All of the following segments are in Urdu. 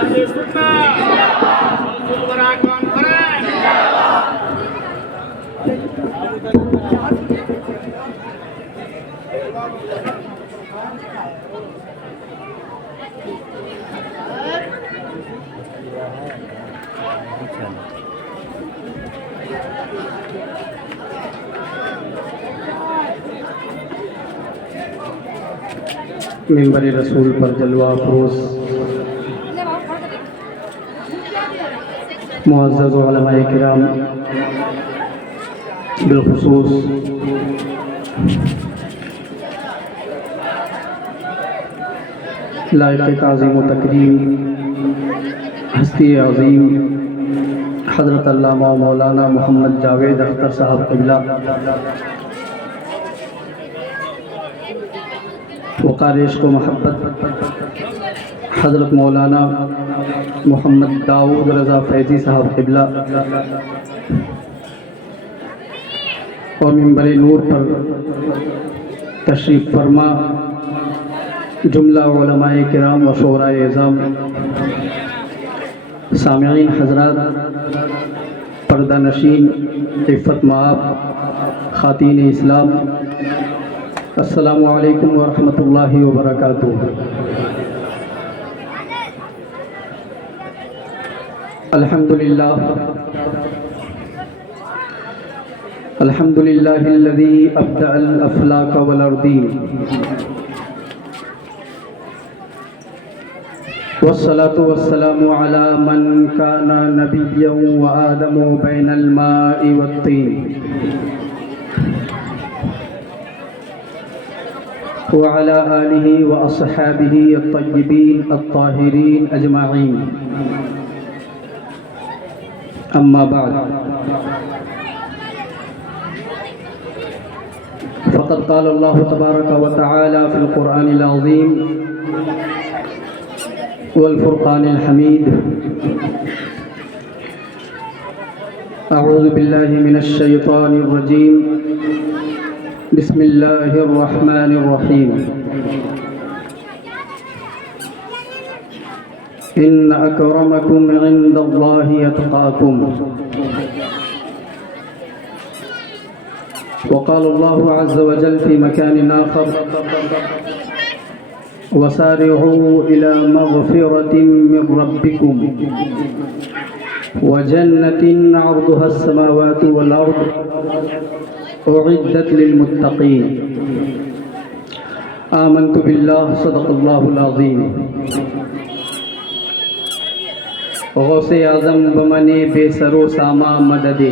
اہل سنت برا کانفرنس منبر رسول پر جلوہ افروز معزز علماء کرام، بالخصوص لائق تعظیم و تکریم ہستی عظیم حضرت علامہ مولانا محمد جاوید اختر صاحب قبلہ، وقار عشق و محبت حضرت مولانا محمد داؤد رضا فیضی صاحب قبلہ، اور منبر نور پر تشریف فرما جملہ علماء کرام و شعراء اعظام، سامعین حضرات، پردہ نشین، عفت مآب، خواتین اسلام، السلام علیکم ورحمۃ اللہ وبرکاتہ۔ الحمدللہ الذی ابدع الافلاک والارضین، والصلاة والسلام علی من کان نبیا وآدم بین الماء والطین، وعلى آلہ واصحابہ الطیبین الطاہرین اجمعین، اما بعد، فقد قال اللہ تبارک و تعالی فی القرآن العظیم والفرقان الحمید، اعوذ باللہ من الشیطان الرجیم، بسم اللہ الرحمن الرحیم، ان اکرمکم عند اللہ اتقاکم، وقال اللہ عز وجل فی مکان آخر، وسارعوا الى مغفرة من ربکم وجنة عرضها السماوات والارض اعدت للمتقین، آمنت باللہ، صدق اللہ العظیم۔ غوث اعظم بمن بے سر و ساما مدد،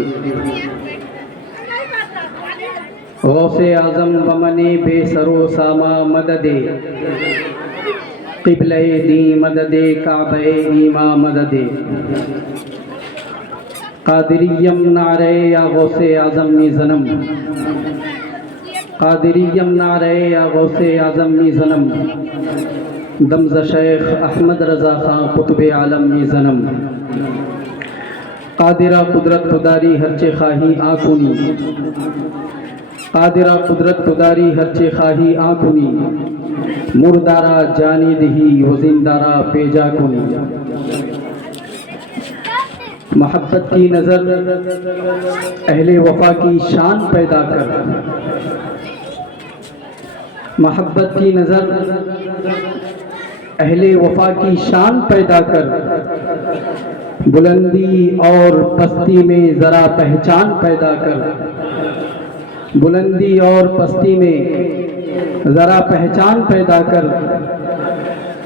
غوث اعظم بمن بے سر و ساما مدد، قبلہ دی مدد کعبہ ایما مدد، قادریم نعرے یا غوث اعظم می زنم، قادریم نعرے یا غوث اعظم می زنم، دمز شیخ احمد رضا خان قطب عالم می زنم، قادرہ قدرت تداری ہرچے خواہی آنکھونی، قادرہ قدرت تداری ہرچے خواہی آنکھونی، مردارا جانی دہی و زندارا پیجا کنی، محبت کی نظر اہل وفا کی شان پیدا کر، محبت کی نظر اہل وفا کی شان پیدا کر، بلندی اور پستی میں ذرا پہچان پیدا کر، بلندی اور پستی میں ذرا پہچان پیدا کر،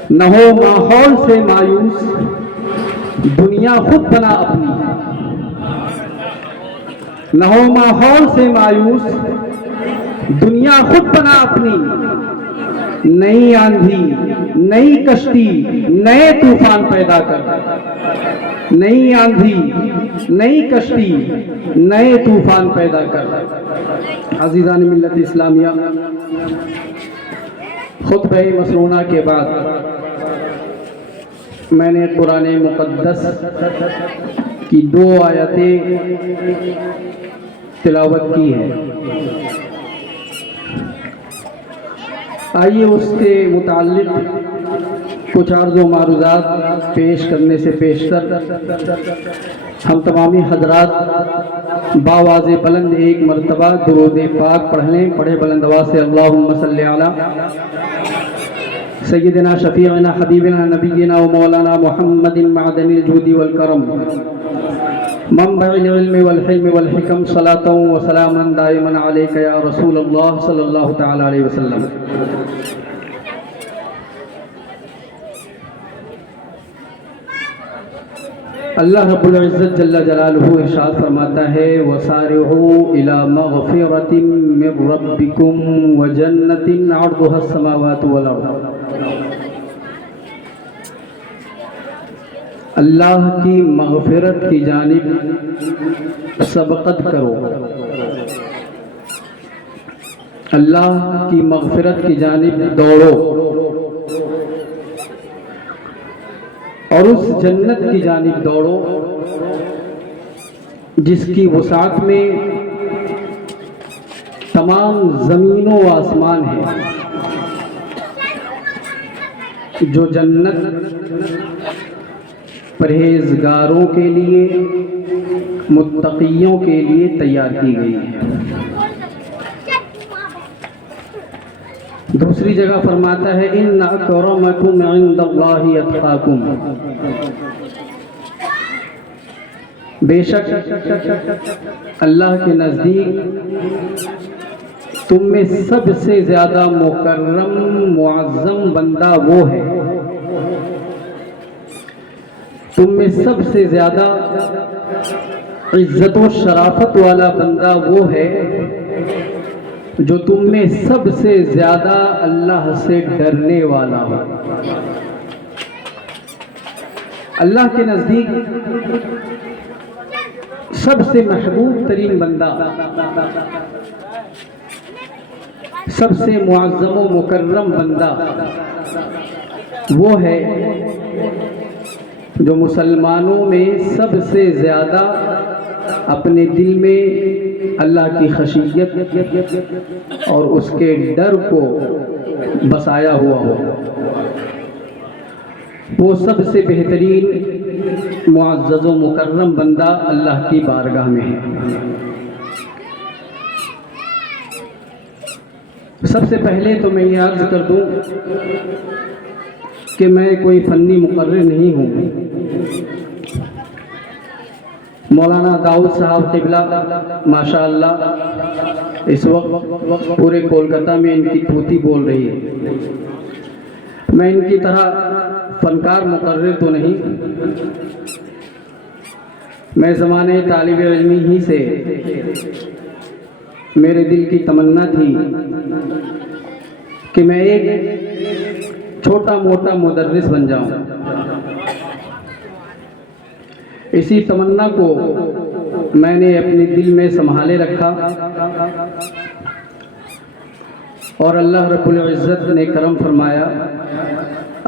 نہ ہو ماحول سے مایوس، دنیا خود بنا اپنی، نہ ہو ماحول سے مایوس، دنیا خود بنا اپنی، نئی آندھی، نئی کشتی، نئے طوفان پیدا کر، نئی آندھی، نئی کشتی، نئے طوفان پیدا کر۔ عزیزان ملت اسلامیہ، خطبہ مسنونہ کے بعد میں نے قرآن مقدس کی 2 آیتیں تلاوت کی ہے، آئیے اس سے متعلق کچھ عرض و معروضات پیش کرنے سے پیشتر ہم تمامی حضرات باواز بلند ایک مرتبہ درود پاک پڑھ لیں. پڑھے بلند آواز سے اللہم صلی علی سیدنا شفیعنا حبیبنا نبینا و مولانا محمد معدن الجود والکرم منبع العلم والحلم والحکم صلاۃ و سلاما دائما علیک یا رسول اللہ صلی اللہ تعالی علیہ وسلم. اللہ رب العزت جل جلالہ ارشاد فرماتا ہے وَسَارِعُوا إِلَى مَغْفِرَةٍ مِّن رَّبِّكُمْ وَجَنَّةٍ عَرْضُهَا السَّمَاوَاتُ وَالْأَرْضُ. اللہ کی مغفرت کی جانب سبقت کرو. اللہ کی مغفرت کی جانب دوڑو اور اس جنت کی جانب دوڑو جس کی وسعت میں تمام زمین و آسمان ہے. جو جنت پرہیزگاروں کے لیے متقیوں کے لیے تیار کی گئی ہے. دوسری جگہ فرماتا ہے ان اکرمکم عند اللہ اتقاکم. بے شک اللہ کے نزدیک تم میں سب سے زیادہ مکرم معظم بندہ وہ ہے. تم میں سب سے زیادہ عزت و شرافت والا بندہ وہ ہے جو تم میں سب سے زیادہ اللہ سے ڈرنے والا ہو. اللہ کے نزدیک سب سے محبوب ترین بندہ، سب سے معظم و مکرم بندہ وہ ہے جو مسلمانوں میں سب سے زیادہ اپنے دل میں اللہ کی خشیت اور اس کے ڈر کو بسایا ہوا ہو. وہ سب سے بہترین معزز و مکرم بندہ اللہ کی بارگاہ میں ہے. سب سے پہلے تو میں یہ عرض کر دوں کہ میں کوئی فنی مقرر نہیں ہوں. مولانا داؤد صاحب قبلہ ماشاءاللہ اس وقت پورے کولکتہ میں ان کی پوتی بول رہی ہے. میں ان کی طرح فنکار مقرر تو نہیں. میں زمانے طالب علمی ہی سے میرے دل کی تمنا تھی کہ میں ایک چھوٹا موٹا مدرس بن جاؤں. اسی تمنا کو میں نے اپنے دل میں سنبھالے رکھا اور اللہ رب العزت نے کرم فرمایا.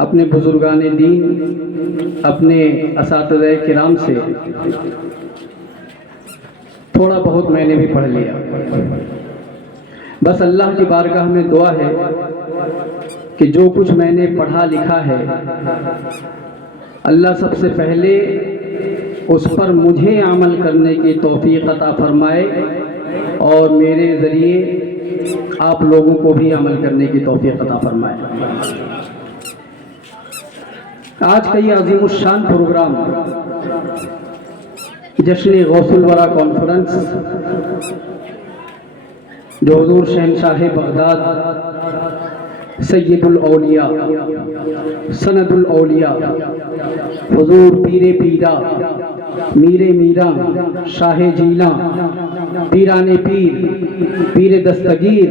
اپنے بزرگان دین، اپنے اساتذہ کرام سے تھوڑا بہت میں نے بھی پڑھ لیا. بس اللہ کی بارگاہ میں دعا ہے کہ جو کچھ میں نے پڑھا لکھا ہے اللہ سب سے پہلے اس پر مجھے عمل کرنے کی توفیق عطا فرمائے اور میرے ذریعے آپ لوگوں کو بھی عمل کرنے کی توفیق عطا فرمائے. آج کا یہ عظیم الشان پروگرام جشن غوث الورا کانفرنس جو حضور شہنشاہ بغداد سید الاولیاء سند الاولیاء حضور پیر پیرا میر میرا شاہ جیلاں پیران پیر پیر دستگیر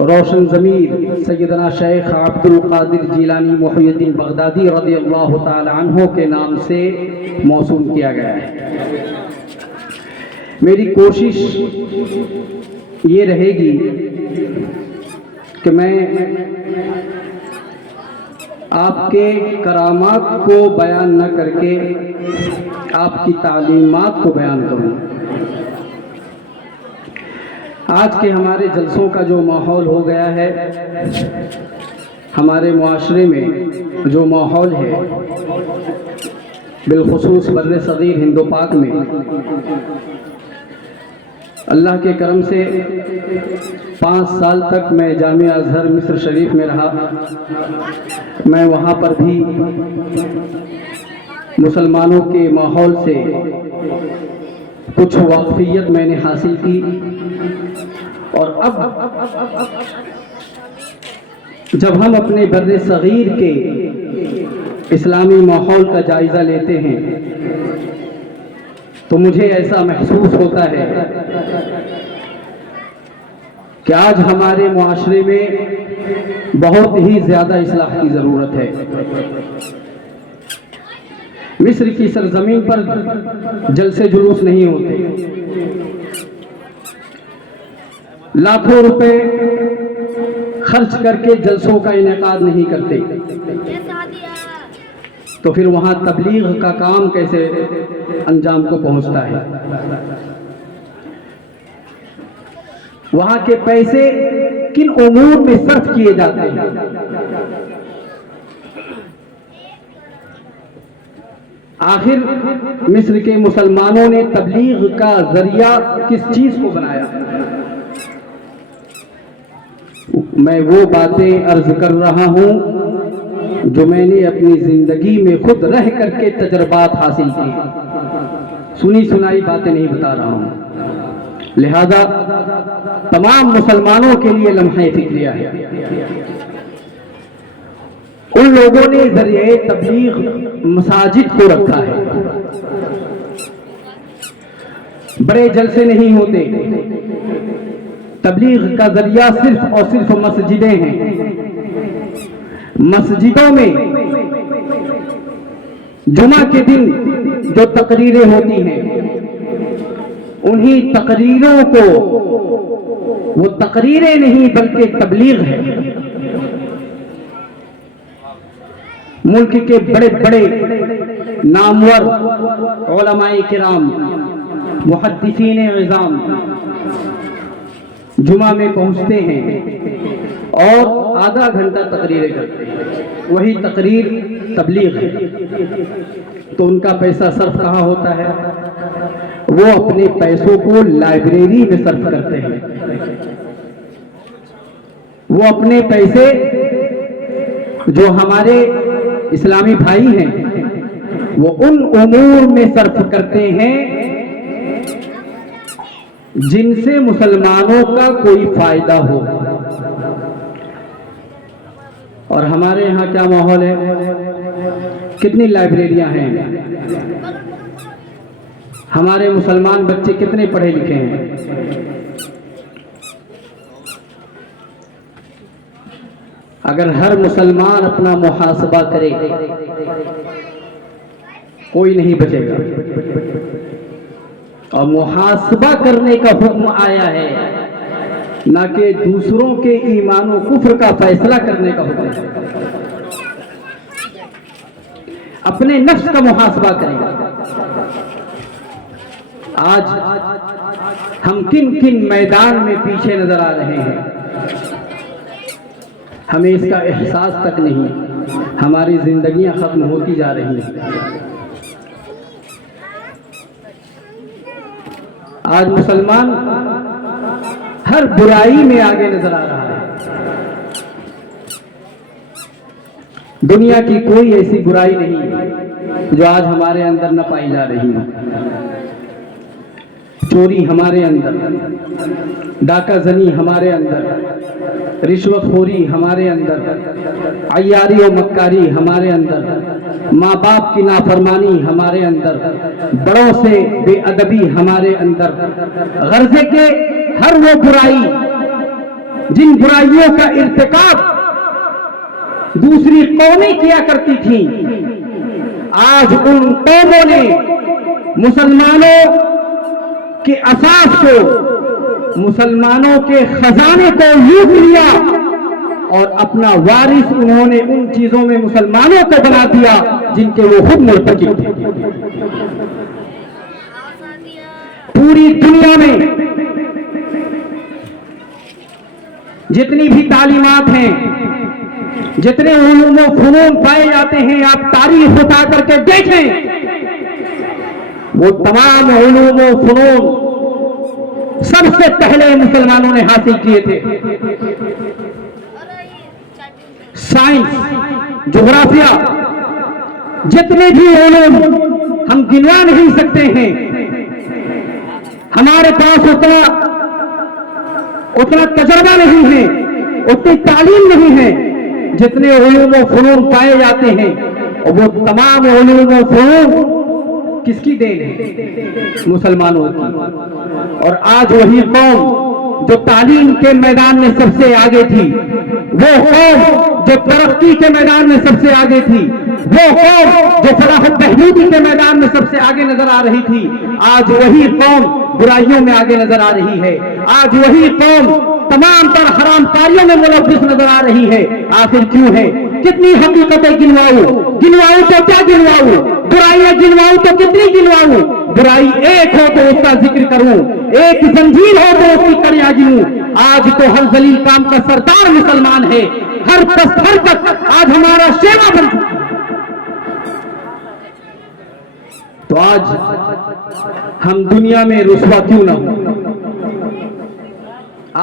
روشن ضمیر سیدنا شیخ عبد القادر جیلانی محی الدین بغدادی رضی اللہ تعالی عنہ کے نام سے موسوم کیا گیا ہے. میری کوشش یہ رہے گی کہ میں آپ کے کرامات کو بیان نہ کر کے آپ کی تعلیمات کو بیان کروں. آج کے ہمارے جلسوں کا جو ماحول ہو گیا ہے ہمارے معاشرے میں جو ماحول ہے، بالخصوص بر صغیر ہند و پاک میں، اللہ کے کرم سے 5 سال تک میں جامعہ ازہر مصر شریف میں رہا. میں وہاں پر بھی مسلمانوں کے ماحول سے کچھ واقفیت میں نے حاصل کی، اور اب جب ہم اپنے بر صغیر کے اسلامی ماحول کا جائزہ لیتے ہیں تو مجھے ایسا محسوس ہوتا ہے کہ آج ہمارے معاشرے میں بہت ہی زیادہ اصلاح کی ضرورت ہے. مصر کی سرزمین پر جلسے جلوس نہیں ہوتے، لاکھوں روپے خرچ کر کے جلسوں کا انعقاد نہیں کرتے، تو پھر وہاں تبلیغ کا کام کیسے انجام کو پہنچتا ہے؟ وہاں کے پیسے کن امور میں صرف کیے جاتے ہیں؟ آخر مصر کے مسلمانوں نے تبلیغ کا ذریعہ کس چیز کو بنایا؟ میں وہ باتیں عرض کر رہا ہوں جو میں نے اپنی زندگی میں خود رہ کر کے تجربات حاصل کی، سنی سنائی باتیں نہیں بتا رہا ہوں. لہذا تمام مسلمانوں کے لیے لمحہ فکریہ ہے. ان لوگوں نے ذریعہ تبلیغ مساجد کو رکھا ہے. بڑے جلسے نہیں ہوتے، تبلیغ کا ذریعہ صرف اور صرف مسجدیں ہیں. مسجدوں میں جمعہ کے دن جو تقریریں ہوتی ہیں، انہی تقریروں کو، وہ تقریریں نہیں بلکہ تبلیغ ہے. ملک کے بڑے بڑے نامور علماء کرام، محدثین عظام جمعہ میں پہنچتے ہیں اور آدھا گھنٹہ تقریریں کرتے ہیں. وہی تقریر تبلیغ ہے. تو ان کا پیسہ صرف کہاں ہوتا ہے؟ وہ اپنے پیسوں کو لائبریری میں صرف کرتے ہیں. وہ اپنے پیسے جو ہمارے اسلامی بھائی ہیں وہ ان امور میں صرف کرتے ہیں جن سے مسلمانوں کا کوئی فائدہ ہو. اور ہمارے یہاں کیا ماحول ہے؟ کتنی لائبریریاں ہیں؟ ہمارے مسلمان بچے کتنے پڑھے لکھے ہیں؟ اگر ہر مسلمان اپنا محاسبہ کرے کوئی نہیں بچے گا. اور محاسبہ کرنے کا حکم آیا ہے، نہ کہ دوسروں کے ایمان و کفر کا فیصلہ کرنے کا حکم ہے. اپنے نفس کا محاسبہ کریں. آج ہم کن کن میدان میں پیچھے نظر آ رہے ہیں، ہمیں اس کا احساس تک نہیں. ہماری زندگیاں ختم ہوتی جا رہی ہیں. آج مسلمان ہر برائی میں آگے نظر آ رہا ہے. دنیا کی کوئی ایسی برائی نہیں جو آج ہمارے اندر نہ پائی جا رہی ہے. چوری ہمارے اندر، ڈاکہ زنی ہمارے اندر، رشوت خوری ہمارے اندر، عیاری و مکاری ہمارے اندر، ماں باپ کی نافرمانی ہمارے اندر، بڑوں سے بے ادبی ہمارے اندر. غرضے کے ہر وہ برائی جن برائیوں کا ارتکاب دوسری قومیں کیا کرتی تھیں، آج ان قوموں نے مسلمانوں کے اساس کو، مسلمانوں کے خزانے کو لوٹ لیا اور اپنا وارث انہوں نے ان چیزوں میں مسلمانوں کو بنا دیا جن کے وہ خود مرتکب تھے. پوری دنیا میں جتنی بھی تعلیمات ہیں جتنے علوم و فنون پائے جاتے ہیں آپ تاریخ اٹھا کر کے دیکھیں، وہ تمام علوم و فنون سب سے پہلے مسلمانوں نے حاصل کیے تھے۔ سائنس، جغرافیہ، جتنے بھی علوم ہم گنوا نہیں سکتے ہیں، ہمارے پاس اتنا تجربہ نہیں ہے، اتنی تعلیم نہیں ہے، جتنے علوم و فنون پائے جاتے ہیں، اور وہ تمام علوم و فنون کس کی دین ہے؟ مسلمانوں کی۔ اور آج وہی قوم جو تعلیم کے میدان میں سب سے آگے تھی، وہ قوم جو ترقی کے میدان میں سب سے آگے تھی، وہ قوم جو فلاح و بہبودی کے میدان میں سب سے آگے نظر آ رہی تھی، آج وہی قوم برائیوں میں آگے نظر آ رہی ہے۔ آج وہی قوم تمام تر حرام کاریوں میں ملوث نظر آ رہی ہے۔ آخر کیوں ہے؟ کتنی حقیقتیں گنواؤں تو کیا گنواؤں، برائیاں گنواؤں تو کتنی گنواؤں؟ برائی ایک ہو تو اس کا ذکر کروں، ایک زنجیر ہو تو اس کی کڑیاں گنوں۔ آج تو ہر ذلیل کام کا سردار مسلمان ہے، ہر پست حرکت آج ہمارا شیوا بن چکا ہے۔ تو آج ہم دنیا میں رسوا کیوں نہ ہوں؟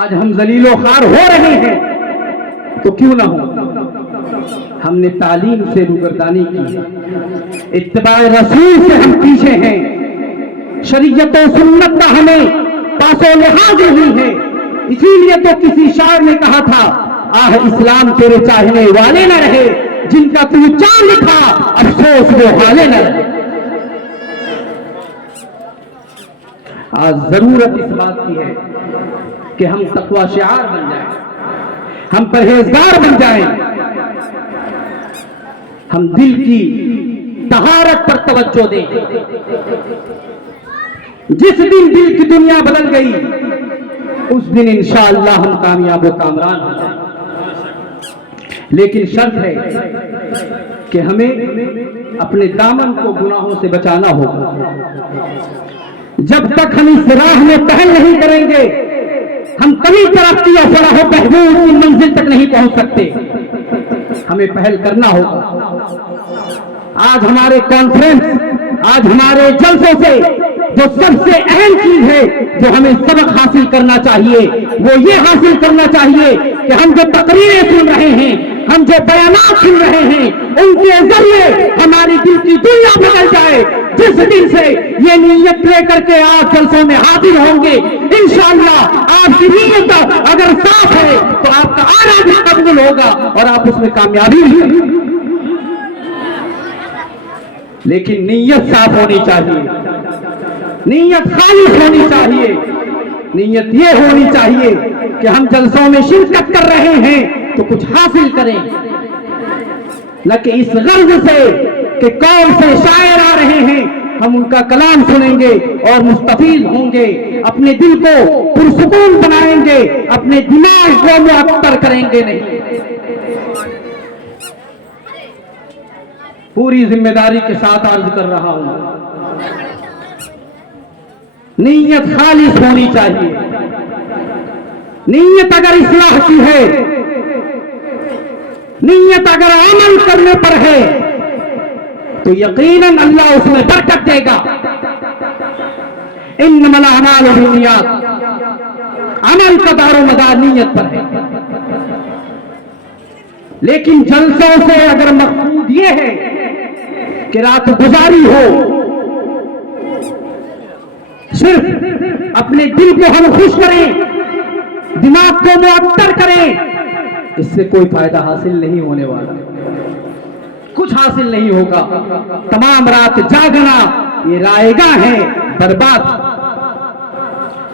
آج ہم ذلیل و خوار ہو رہے ہیں تو کیوں نہ ہوں؟ ہم نے تعلیم سے روگردانی کی، اتباع رسول سے ہم پیچھے ہیں، شریعت و سنت کا ہمیں پاس و لحاظ نہیں ہے۔ اسی لیے تو کسی شاعر نے کہا تھا، آہ اسلام تیرے چاہنے والے نہ رہے، جن کا تو چاند تھا افسوس وہ حالے نہ رہے۔ آج ضرورت اس بات کی ہے کہ ہم تقوی شعار بن جائیں، ہم پرہیزگار بن جائیں، ہم دل کی طہارت پر توجہ دیں۔ جس دن دل کی دنیا بدل گئی، اس دن انشاءاللہ ہم کامیاب و کامران ہو جائیں۔ لیکن شرط ہے کہ ہمیں اپنے دامن کو گناہوں سے بچانا ہوگا۔ جب تک ہم اس راہ میں پہل نہیں کریں گے، ہم کبھی ترقی اور فلاح و بہبود کی منزل تک نہیں پہنچ سکتے۔ ہمیں پہل کرنا ہوگا۔ آج ہمارے کانفرنس، آج ہمارے جلسوں سے جو سب سے اہم چیز ہے جو ہمیں سبق حاصل کرنا چاہیے، وہ یہ حاصل کرنا چاہیے کہ ہم جو تقریریں سن رہے ہیں، ہم جو بیانات سن رہے ہیں، ان کے ذریعے ہماری دل کی دنیا بدل جائے۔ جس دن سے یہ نیت لے کر کے آپ جلسوں میں حاضر ہوں گے، انشاءاللہ آپ کی نیت اگر صاف ہے تو آپ کا آنا بھی قبول ہوگا اور آپ اس میں کامیابی بھی ہوگی۔ لیکن نیت صاف ہونی چاہیے، نیت خالص ہونی چاہیے۔ نیت یہ ہونی چاہیے کہ ہم جلسوں میں شرکت کر رہے ہیں تو کچھ حاصل کریں، نہ کہ اس غرض سے کہ کون سے شاعر آ رہے ہیں ہم ان کا کلام سنیں گے اور مستفید ہوں گے، اپنے دل کو پرسکون بنائیں گے، اپنے دماغ کو معطر کریں گے نہیں۔ پوری ذمہ داری کے ساتھ عرض کر رہا ہوں، نیت خالص ہونی چاہیے۔ نیت اگر اصلاح کی ہے، نیت اگر عمل کرنے پر ہے تو یقیناً اللہ اس میں برکت دے گا۔ انما الاعمال بالنیات، عمل کا دار و مدار نیت پر ہے۔ لیکن جلسوں سے اگر مقصود یہ ہے کہ رات گزاری ہو، صرف اپنے دل کو ہم خوش کریں، دماغ کو معطر کریں، اس سے کوئی فائدہ حاصل نہیں ہونے والا، کچھ حاصل نہیں ہوگا۔ تمام رات جاگنا یہ رائے گاہ ہے برباد۔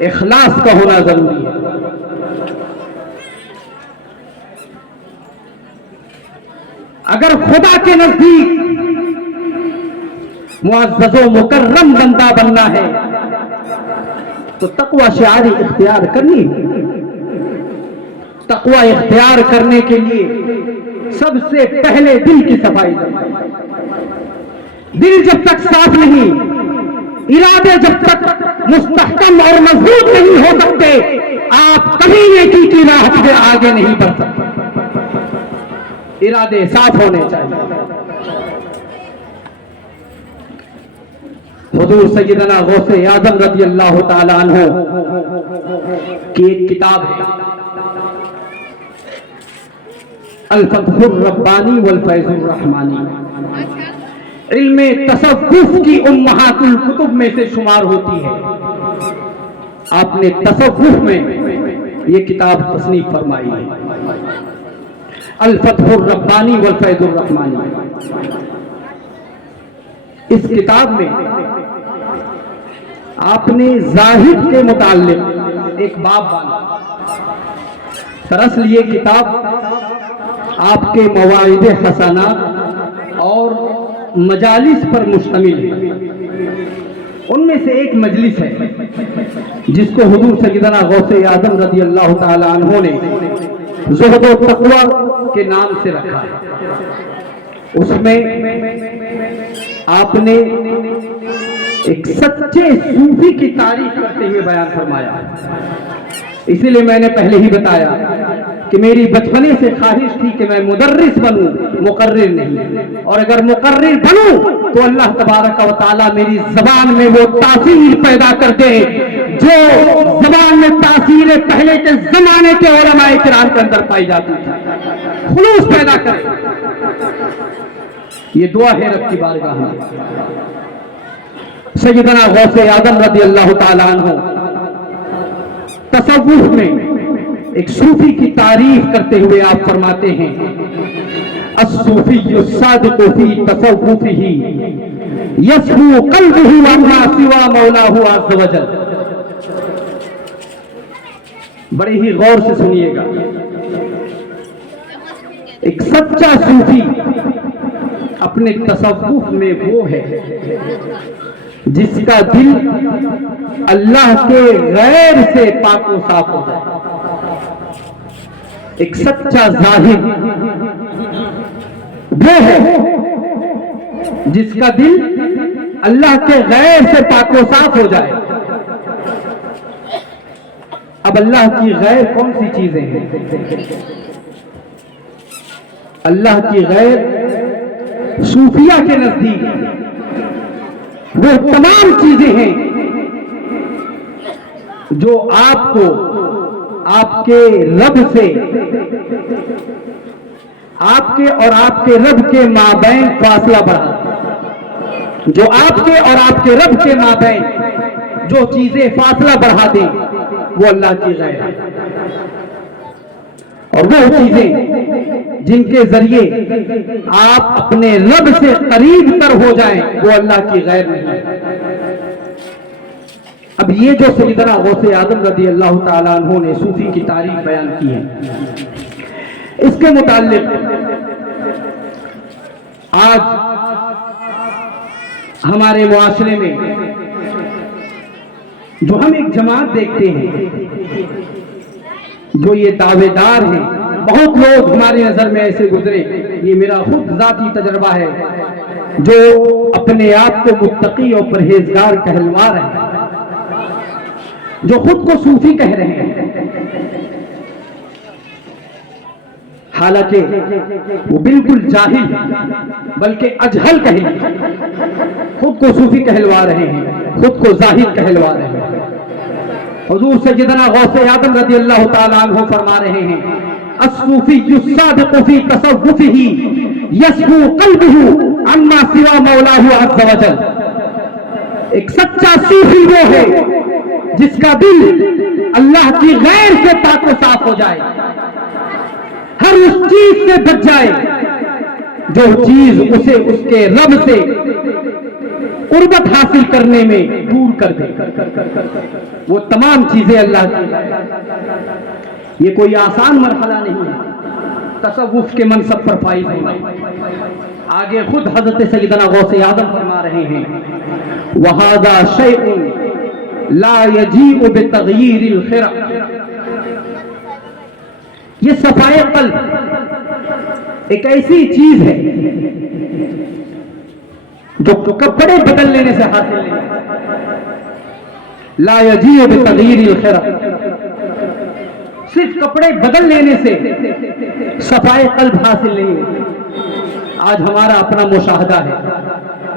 اخلاص کا ہونا ضروری ہے۔ اگر خدا کے نزدیک معزز و مکرم بندہ بننا ہے تو تقوی شعاری اختیار کرنی ہے۔ تقوی اختیار کرنے کے لیے سب سے پہلے دل کی صفائی ضروری ہے۔ دل جب تک صاف نہیں، ارادے جب تک مستحکم اور مضبوط نہیں ہو سکتے، آپ کبھی نیکی کی راہ سے آگے نہیں بڑھ سکتے۔ ارادے صاف ہونے چاہیے۔ حضور سیدنا غوث اعظم رضی اللہ تعالی عنہ کی ایک کتاب ہے الفتح الربانی والفیض الرحمانی، علم تصوف کی امہات الکتب میں سے شمار ہوتی ہے۔ آپ نے تصوف میں یہ کتاب تصنیف فرمائی ہے الفتح الربانی والفیض الرحمانی۔ اس کتاب میں آپ نے زاہد کے متعلق ایک باب باندھا۔ دراصل یہ کتاب آپ کے مواعظ حسنات اور مجالس پر مشتمل ہے۔ ان میں سے ایک مجلس ہے جس کو حضور سیدنا غوث اعظم رضی اللہ تعالی عنہ نے زہد و تقوی کے نام سے رکھا ہے۔ اس میں آپ نے ایک سچے صوفی کی تعریف کرتے ہوئے بیان فرمایا۔ اسی لیے میں نے پہلے ہی بتایا کہ میری بچپنے سے خواہش تھی کہ میں مدرس بنوں، مقرر نہیں، اور اگر مقرر بنوں تو اللہ تبارک و تعالیٰ میری زبان میں وہ تاثیر پیدا کر دے جو زبان میں تاثیر پہلے کے زمانے کے علماء کرام کے اندر پائی جاتی تھی، خلوص پیدا کرے۔ یہ دعا ہے رب کی بارگاہ میں۔ سیدنا غوث اعظم رضی اللہ تعالی عنہ تصوف میں ایک صوفی کی تعریف کرتے ہوئے آپ فرماتے ہیں الصوفی الصادق فی تصوفہ یسمو قلبہ عما سوا مولاه عز وجل۔ بڑے ہی غور سے سنیے گا۔ ایک سچا صوفی اپنے تصوف میں وہ ہے جس کا دل اللہ کے غیر سے پاک و صاف ہو جائے۔ ایک سچا زاہد وہ ہے جس کا دل اللہ کے غیر سے پاک و صاف ہو جائے۔ اب اللہ کی غیر کون سی چیزیں ہیں؟ اللہ کی غیر صوفیہ کے نزدیک وہ تمام چیزیں ہیں جو آپ کو آپ کے رب سے، آپ کے اور آپ کے رب کے مابین فاصلہ بڑھا، جو آپ کے اور آپ کے رب کے مابین جو چیزیں فاصلہ بڑھا دیں وہ اللہ کی غیر ہے۔ اور وہ چیزیں جن کے ذریعے آپ اپنے رب سے قریب تر ہو جائیں وہ اللہ کی غیر نہیں ہے۔ اب یہ جو سیدنا غوث اعظم رضی اللہ تعالیٰ عنہ نے صوفی کی تعریف بیان کی ہے، اس کے متعلق آج ہمارے معاشرے میں جو ہم ایک جماعت دیکھتے ہیں جو یہ دعوے دار ہیں، بہت لوگ ہماری نظر میں ایسے گزرے، یہ میرا خود ذاتی تجربہ ہے، جو اپنے آپ کو متقی اور پرہیزگار کہلوا رہے ہیں، جو خود کو صوفی کہہ رہے ہیں، حالانکہ وہ بالکل جاہل بلکہ اجہل کہیں، خود کو صوفی کہلوا رہے ہیں، خود کو زاہد کہلوا رہے ہیں۔ حضور سیدنا غوث اعظم رضی اللہ تعالیٰ عنہ فرما رہے ہیں الصوفی الصادق فی تصوفہ یسمو قلبہ عما سوا مولاه عز وجل۔ ایک سچا صوفی وہ ہے جس کا دل اللہ کی غیر سے پاک و صاف ہو جائے، ہر اس چیز سے بچ جائے جو چیز اسے اس کے رب سے قربت حاصل کرنے میں دور کر دے۔ وہ تمام چیزیں اللہ کی۔ یہ کوئی آسان مرحلہ نہیں ہے تصوف کے منصب پر فائز ہونا۔ آگے خود حضرت سیدنا غوث اعظم فرما رہے ہیں وَهَذَا شَيْءٌ لَا يَجِيءُ بِتَغْيِيرِ الْخِرَقِ۔ یہ صفائے قلب ایک ایسی چیز ہے جو کپڑے بدل لینے سے حاصل نہیں۔ لا يجيء بتغيير الخرق، صرف کپڑے بدل لینے سے صفائے قلب حاصل نہیں ہوتی۔ آج ہمارا اپنا مشاہدہ ہے،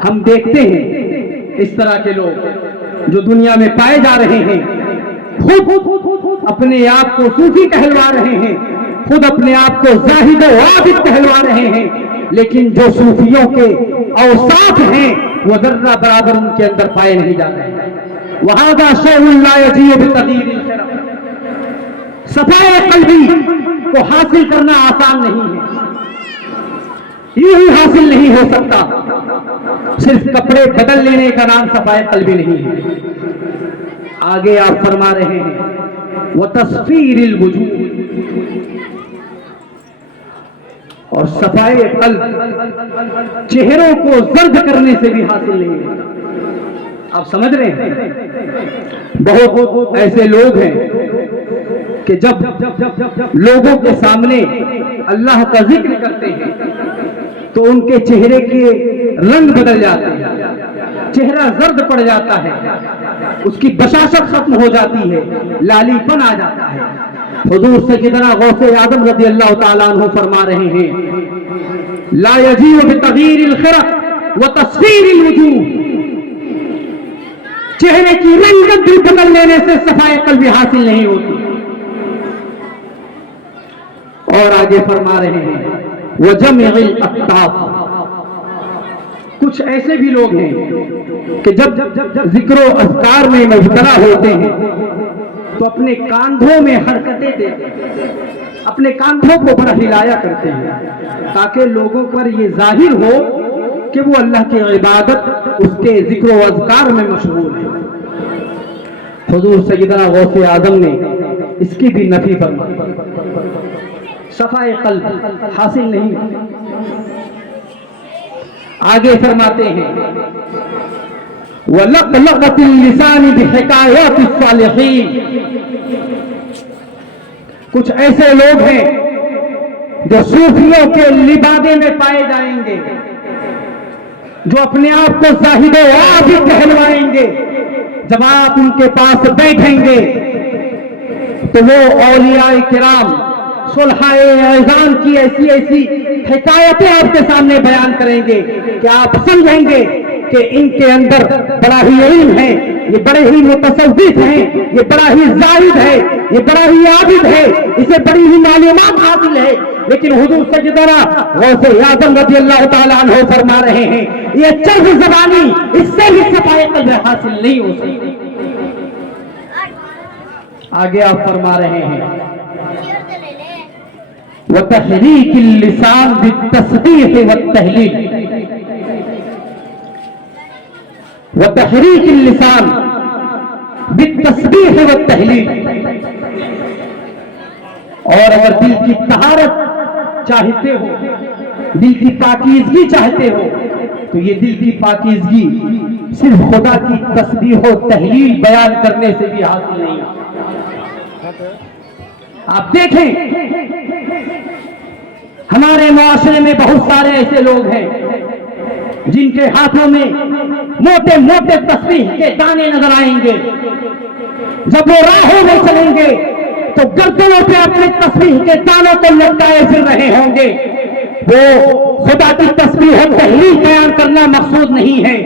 ہم دیکھتے ہیں اس طرح کے لوگ جو دنیا میں پائے جا رہے ہیں، خود اپنے آپ کو صوفی کہلوا رہے ہیں، خود اپنے آپ کو زاہد و عابد کہلوا رہے ہیں، لیکن جو صوفیوں کے اوصاف ہیں وہ ذرہ برابر ان کے اندر پائے نہیں جاتے ہیں۔ وَهَذَا شَيْءٌ لَا يَجِيءُ بِتَغْيِيرِ الْخِرَقِ۔ صفائے قلبی کو حاصل کرنا آسان نہیں ہے، یوں ہی حاصل نہیں ہو سکتا۔ صرف کپڑے بدل لینے کا نام صفائے قلبی نہیں ہے۔ آگے آپ فرما رہے ہیں وَتَصْفِيرِ الْوُجُوهِ، اور صفائے قلب چہروں کو زرد کرنے سے بھی حاصل نہیں ہوتا۔ آپ سمجھ رہے ہیں، بہت ایسے لوگ ہیں کہ جب لوگوں کے سامنے اللہ کا ذکر کرتے ہیں تو ان کے چہرے کے رنگ بدل جاتے ہیں، چہرہ زرد پڑ جاتا ہے، اس کی بشاشت ختم ہو جاتی ہے، لالی پن آ جاتا ہے۔ حضور سیدنا غوث اعظم رضی اللہ تعالیٰ عنہ فرما رہے ہیں لا یجیء بتغییر الخرق وتصفیر الوجوہ، چہرے کی رنگت بھی بدل لینے سے صفائے قلبی حاصل نہیں ہوتی۔ اور آگے فرما رہے ہیں وجمع الاکتاف، کچھ ایسے بھی لوگ ہیں کہ جب ذکر و اذکار میں مبتلا ہوتے ہیں تو اپنے کاندھوں میں حرکتیں دیتے ہیں، اپنے کاندھوں کو بڑا ہلایا کرتے ہیں تاکہ لوگوں پر یہ ظاہر ہو کہ وہ اللہ کی عبادت، اس کے ذکر و اذکار میں مشغول ہے۔ حضور سیدنا غوث اعظم نے اس کی بھی نفی فرمائی، صفائے قلب حاصل نہیں۔ آگے فرماتے ہیں وَلَقْلَقَةِ اللِّسَانِ بِحِكَایَاتِ الصَّالِحِينَ، کچھ ایسے لوگ ہیں جو صوفیوں کے لبادے میں پائے جائیں گے، جو اپنے آپ کو زاہد و عابد کہلوائیں گے۔ جب آپ ان کے پاس بیٹھیں گے تو وہ اولیاء کرام صلحائے اعظام کی ایسی ایسی حکایتیں آپ کے سامنے بیان کریں گے کہ آپ سمجھیں گے کہ ان کے اندر بڑا ہی علم ہے، یہ بڑے ہی متصوف ہیں، یہ بڑا ہی زاہد ہے، یہ بڑا ہی عابد ہے، اسے بڑی ہی معلومات حاصل ہے۔ لیکن حضور سیدنا غوث اعظم رضی اللہ تعالیٰ عنہ فرما رہے ہیں یہ چرب زبانی اس سے بھی صفائے قلب حاصل نہیں ہو سکتی۔ آگے آپ فرما رہے ہیں وَتَحْرِيكِ اللِّسَانِ بِالتَّسْبِيحِ وَالتَّهْلِيلِ، وَتَحْرِيكِ اللِّسَانِ بِالتَّسْبِيحِ وَالتَّهْلِيلِ، اور اگر دل کی طہارت چاہتے ہو، دل کی پاکیزگی چاہتے ہو تو یہ دل کی پاکیزگی صرف خدا کی تسبیح و تحلیل بیان کرنے سے بھی حاصل نہیں ہے۔ آپ دیکھیں ہمارے معاشرے میں بہت سارے ایسے لوگ ہیں جن کے ہاتھوں میں موٹے موٹے تسبیح کے دانے نظر آئیں گے، جب وہ راہوں میں چلیں گے تو گردنوں پہ اپنے تسبیح کے دانوں کو لٹکائے پھر رہے ہوں گے۔ وہ خدا کی تسبیح و تحلیل بیان کرنا مقصود نہیں ہے،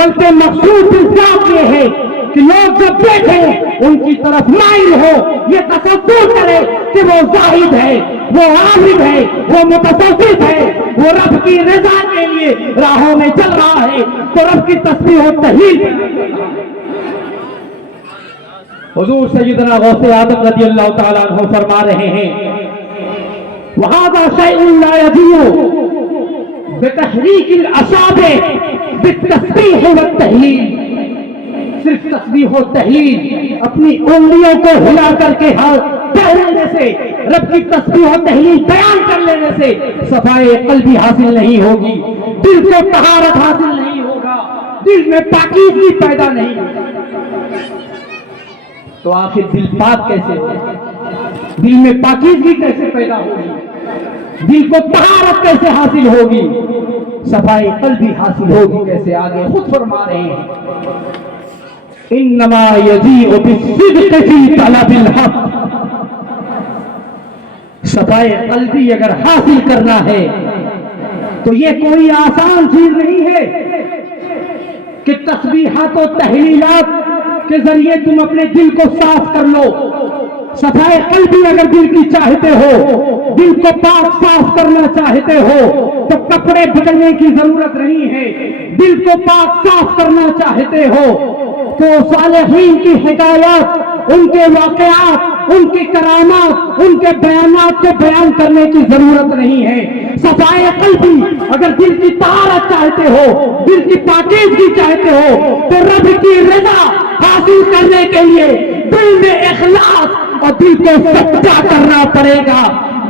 بلکہ مقصود صرف یہ ہے کہ لوگ جب دیکھیں ان کی طرف مائل ہو، یہ تصور کرے کہ وہ زاہد ہے، وہ عابد ہے، وہ متصوف ہے، وہ رب کی رضا کے لیے راہوں میں چل رہا ہے تو رب کی تسبیح و تحلیل۔ حضور سیدنا غوث اعظم رضی اللہ تعالیٰ عنہ فرما رہے ہیں وَهَذَا شَيْءٌ لَا يَجِيءُ بِتَحْرِيكِ الْأَصَابِعِ بِالتَّسْبِيحِ وَالتَّهْلِيلِ، صرف تسبیح و تحلیل اپنی انگلیوں کو ہلا کر کے ہاتھ پہننے سے، رب کی تسبیح و تحلیل بیان کر لینے سے صفائے قلبی حاصل نہیں ہوگی، دل کو طہارت حاصل نہیں ہوگا، دل میں پاکیزگی پیدا نہیں ہوگی۔ تو آخر دل پاک کیسے ہوگا؟ دل میں پاکیزگی کیسے پیدا ہوگی؟ دل کو طہارت کیسے حاصل ہوگی؟ صفائی قلبی حاصل ہوگی کیسے؟ آگے خود فرما رہے ہیں انما یجیء بالصدق فی طلب الحق، صفائے قلبی اگر حاصل کرنا ہے تو یہ کوئی آسان چیز نہیں ہے کہ تسبیحات و تحلیلات کے ذریعے تم اپنے دل کو صاف کر لو. صفائے قلبی اگر دل کی چاہتے ہو, دل کو پاک صاف کرنا چاہتے ہو تو کپڑے بدلنے کی ضرورت نہیں ہے. دل کو پاک صاف کرنا چاہتے ہو تو صالحین کی حکایات, ان کے واقعات, ان کی کرامات, ان کے بیانات کو بیان کرنے کی ضرورت نہیں ہے. صفائے قلبی اگر دل کی طہارت چاہتے ہو, دل کی پاکیزگی چاہتے ہو تو رب کی رضا حاصل کرنے کے لیے دل میں اخلاص اور دل کو سچا کرنا پڑے گا.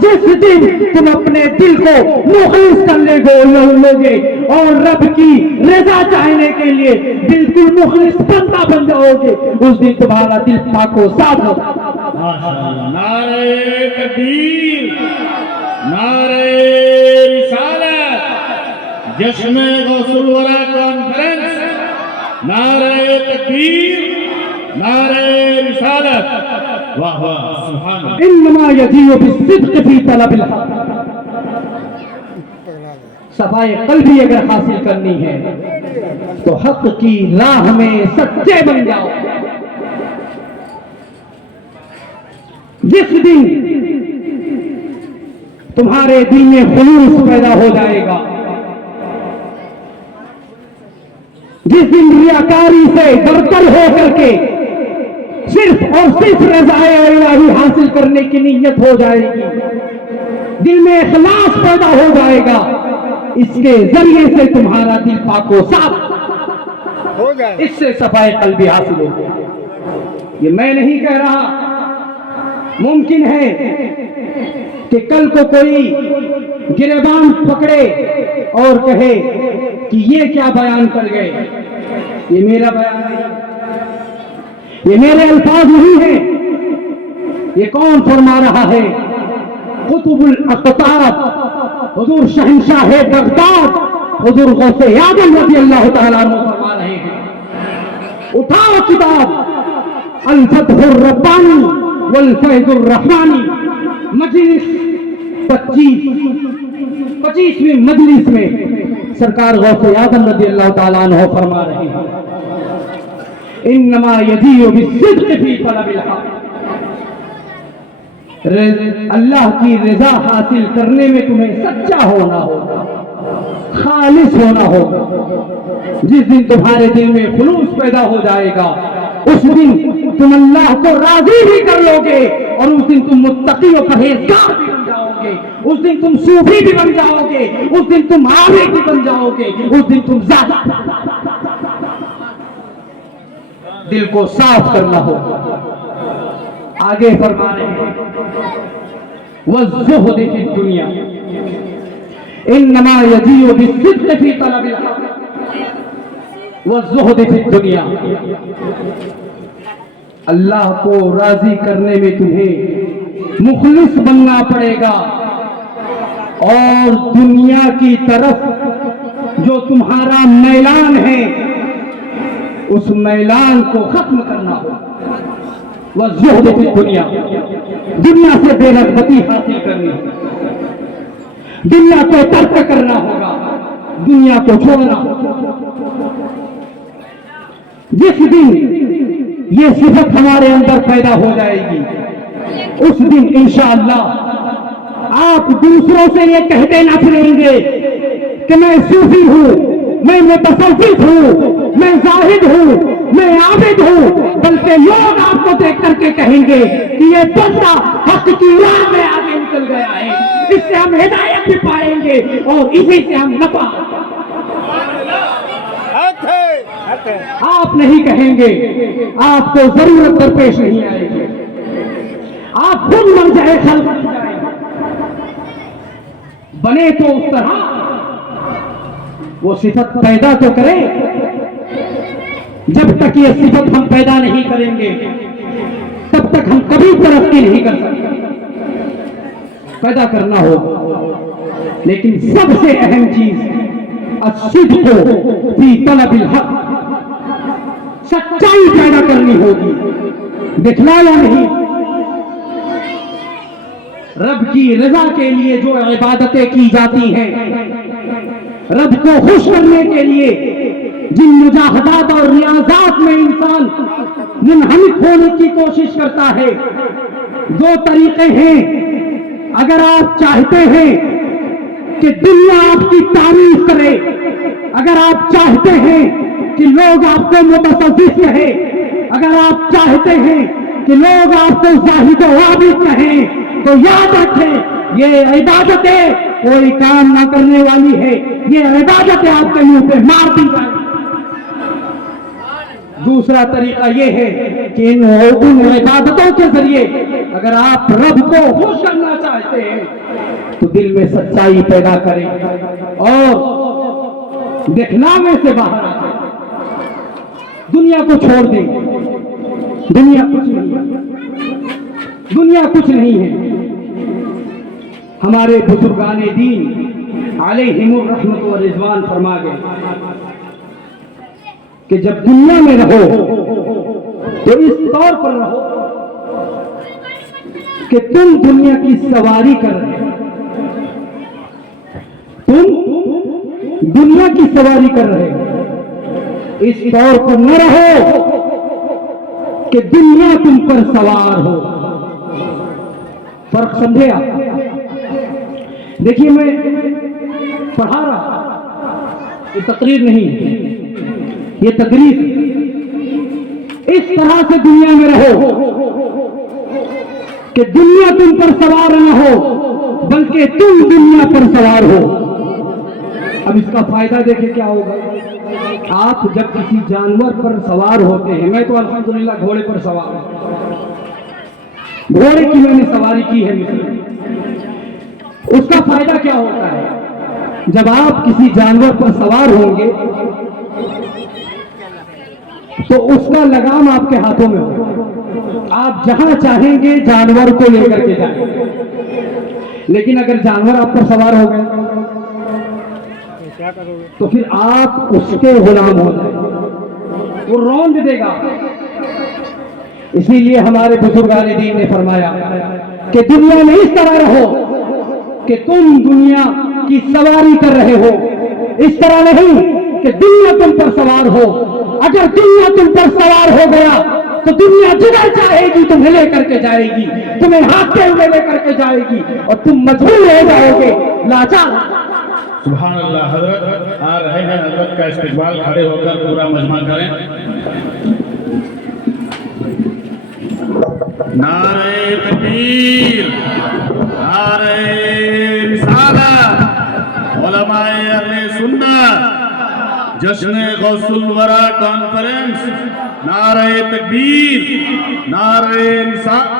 جس دن تم اپنے دل کو مخلص کرنے کو لوگے اور رب کی رضا چاہنے کے لیے بالکل مخلص بندہ بن جاؤ گے, اس دن تمہارا دل پاک و صاف ہوگا. نعرہ تکبیر, نعرہ رسالت, جشن غوث الورا کانفرنس, نعرہ تکبیر, نعرہ رسالت. واہ واہ سبحان اللہ. انما یجیء بالصدق فی طلب الحق. صفائے قلبی اگر حاصل کرنی ہے تو حق کی راہ میں سچے بن جاؤ. جس دن تمہارے دل میں خلوص پیدا ہو جائے گا, جس دن ریاکاری سے برتر ہو کر کے صرف اور صرف رضائے الہی حاصل کرنے کی نیت ہو جائے گی, دل میں اخلاص پیدا ہو جائے گا, اس کے ذریعے سے تمہارا دل پاک و صاف ہو جائے, اس سے صفائے قلبی حاصل ہوگی. یہ میں نہیں کہہ رہا. ممکن ہے کہ کل کو کوئی گریبان پکڑے اور کہے کہ یہ کیا بیان کر گئے. یہ میرا بیان نہیں, یہ میرے الفاظ نہیں ہیں. یہ کون فرما رہا ہے؟ قطب الاقطاب حضور شہنشاہ بغداد حضور غوث اعظم رضی اللہ تعالیٰ عنہ فرما رہے ہیں. اٹھاؤ کتاب الفتح الربانی والفیض الرحمانی, مجلس 25ویں مجلس میں سرکار غوث اعظم رضی اللہ تعالیٰ عنہ فرما رہے ہیں انما یجیء بالصدق فی طلب الحق. اللہ کی رضا حاصل کرنے میں تمہیں سچا ہونا ہوگا, خالص ہونا ہوگا. جس دن تمہارے دل میں خلوص پیدا ہو جائے گا اس دن تم اللہ کو راضی بھی کر لو گے, اور اس دن تم متقی و پرہیزگار بھی بن جاؤ گے, اس دن تم صوفی بھی بن جاؤ گے, اس دن تم عابد بھی بن جاؤ گے, اس دن تم زاہد. دل کو صاف کرنا ہوگا. آگے فرما رہے ہیں والزہد فی الدنیا انما یجیء بالصدق فی طلب الحق والزہد فی الدنیا. اللہ کو راضی کرنے میں تمہیں مخلص بننا پڑے گا, اور دنیا کی طرف جو تمہارا میلان ہے اس میلان کو ختم کرنا ہوگا. والزہد فی الدنیا, دنیا سے بے رغبتی حاصل کرنی ہوگی, دنیا کو ترک کرنا ہوگا, دنیا کو چھوڑنا ہوگا. جس دن یہ صفت ہمارے اندر پیدا ہو جائے گی اس دن انشاءاللہ آپ دوسروں سے یہ کہتے نہ پھریں گے کہ میں صوفی ہوں, میں متصوف ہوں, میں زاہد ہوں, میں عابد ہوں, بلکہ لوگ آپ کو دیکھ کر کے کہیں گے کہ یہ بندہ حق کی راہ میں آگے نکل گیا ہے, اس سے ہم ہدایت بھی پائیں گے اور اسی سے ہم نفع. آپ نہیں کہیں گے, آپ کو ضرورت درپیش نہیں آئے گی, آپ خود من جائے خلق بن جائیں, بنے تو اس طرح وہ صفت پیدا تو کرے. جب تک یہ صفت ہم پیدا نہیں کریں گے تب تک ہم کبھی ترقی نہیں کر سکتے. پیدا کرنا ہوگا, لیکن سب سے اہم چیز الصدق فی طلب الحق, سچائی پیدا کرنی ہوگی, دکھلایا نہیں. رب کی رضا کے لیے جو عبادتیں کی جاتی ہیں، رب کو خوش کرنے کے لیے جن مجاہدات اور ریاضات میں انسان منہمک ہونے کی کوشش کرتا ہے، دو طریقے ہیں۔ اگر آپ چاہتے ہیں کہ دنیا آپ کی تعریف کرے، اگر آپ چاہتے ہیں کہ لوگ آپ کو متصوف کہیں، اگر آپ چاہتے ہیں کہ لوگ آپ کو زاہد و عابد کہیں، تو یاد رکھیں یہ عبادتیں کوئی کام نہ کرنے والی ہے، یہ عبادتیں آپ کے منہ پہ مار دی جائیں۔ دوسرا طریقہ یہ ہے کہ ان عبادتوں کے ذریعے اگر آپ رب کو خوش کرنا چاہتے ہیں تو دل میں سچائی پیدا کریں اور دکھلاوے سے باہر آ جائیں، دنیا کو چھوڑ دیں۔ دنیا کچھ نہیں ہے، دنیا کچھ نہیں ہے۔ ہمارے بزرگان دین علیہم الرحمت و رضوان فرما گئے کہ جب دنیا میں رہو تو اس طور پر رہو کہ تم دنیا کی سواری کر رہے ہو، تم دنیا کی سواری کر رہے ہو، اس طور پر نہ رہو کہ دنیا تم پر سوار ہو۔ فرق سمجھے آپ؟ دیکھیے میں پڑھا رہا، یہ تقریر نہیں، یہ تدریس۔ اس طرح سے دنیا میں رہو کہ دنیا تم پر سوار نہ ہو بلکہ تم دنیا پر سوار ہو۔ اب اس کا فائدہ دیکھیں کیا ہوگا۔ آپ جب کسی جانور پر سوار ہوتے ہیں، میں تو الحمدللہ گھوڑے پر سوار ہوں، گھوڑے کی میں نے سواری کی ہے مثلا، اس کا فائدہ کیا ہوتا ہے؟ جب آپ کسی جانور پر سوار ہوں گے تو اس کا لگام آپ کے ہاتھوں میں ہوگا، آپ جہاں چاہیں گے جانور کو لے کر کے جائیں گے۔ لیکن اگر جانور آپ پر سوار ہو گئے تو پھر آپ اس کے غلام ہو جائیں گے، وہ روند دے گا۔ اسی لیے ہمارے بزرگان دین نے فرمایا کہ دنیا میں اس طرح رہو کہ تم دنیا کی سواری کر رہے ہو، اس طرح نہیں کہ دنیا تم پر سوار ہو۔ اگر دنیا تم پر سوار ہو گیا تو دنیا جدھر چاہے گی تمہیں لے کر کے جائے گی، تمہیں ہاتھتے ہوئے لے کر کے جائے گی اور تم مجبور ہو جاؤ گے، لاچار۔ سبحان اللہ۔ حضرت آ رہے ہیں، حضرت کا استقبال کھڑے ہو کر پورا مجمع کریں۔ نعرہ تکبیر، نعرہ رسالت، علماء اہل سنت، جشن غوث الورا کانفرنس، نعرہ تکبیر، نعرہ رسالت۔